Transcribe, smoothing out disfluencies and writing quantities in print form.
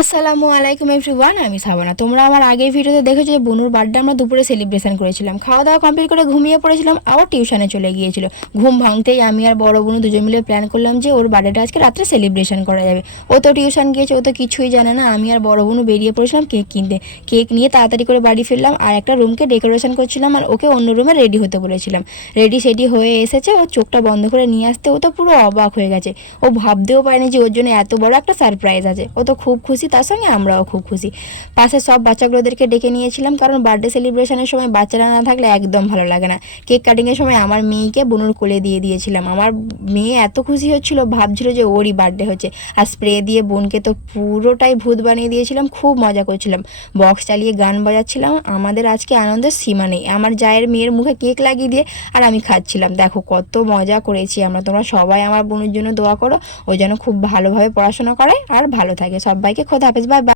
আসসালামু আলাইকুম এভরিওয়ান, আমি সাবানা। তোমরা আমার আগের ভিডিওতে দেখেছো যে বনুর বার্থডে আমরা দুপুরে সেলিব্রেশন করেছিলাম। খাওয়া দাওয়া কমপ্লিট করে ঘুমিয়ে পড়েছিলাম, আবার টিউশনে চলে গিয়েছিল। ঘুম ভাঙতেই আমি আর বড় বোনু দুজন মিলে প্ল্যান করলাম যে ওর বার্থডেটা আজকে রাত্রে সেলিব্রেশন করা যাবে। ও তো টিউশন গিয়েছে, ও তো কিছুই জানে না। আমি আর বড় বোনু বেরিয়ে পড়েছিলাম কেক কিনতে। কেক নিয়ে তাড়াতাড়ি করে বাড়ি ফিরলাম, আর একটা রুমকে ডেকোরেশন করছিলাম, আর ওকে অন্য রুমে রেডি হতে বলেছিলাম। রেডি সেডি হয়ে এসেছে, ও চোখটা বন্ধ করে নিয়ে আসতে ও তো পুরো অবাক হয়ে গেছে। ও ভাবতেও পারেনি যে ওর জন্য এত বড় একটা সারপ্রাইজ আছে। ও তো খুব খুশি, তার সঙ্গে আমরাও খুব খুশি। পাশে সব বাচ্চাগুলোদেরকে ডেকে নিয়েছিলাম, কারণ বার্থডে সেলিব্রেশনের সময় বাচ্চারা না থাকলে একদম ভালো লাগে না। কেক কাটিংয়ের সময় আমার মেয়েকে বোনুর কোলে দিয়ে দিয়েছিলাম। আমার মেয়ে এত খুশি হচ্ছিল, ভাবছিল যে ওরই বার্থডে হচ্ছে। আর স্প্রে দিয়ে বোনকে তো পুরোটাই ভূত বানিয়ে দিয়েছিলাম, খুব মজা করছিলাম। বক্স চালিয়ে গান বাজাচ্ছিলাম। আমাদের আজকে আনন্দের সীমা নেই। আমার জায়ের মেয়ের মুখে কেক লাগিয়ে দিয়ে আর আমি খাচ্ছিলাম। দেখো কত মজা করেছি আমরা। তোমরা সবাই আমার বোনের জন্য দোয়া করো, ও যেন খুব ভালোভাবে পড়াশোনা করে আর ভালো থাকে। সবাইকে খোদা হাফেজ, বাই বাই।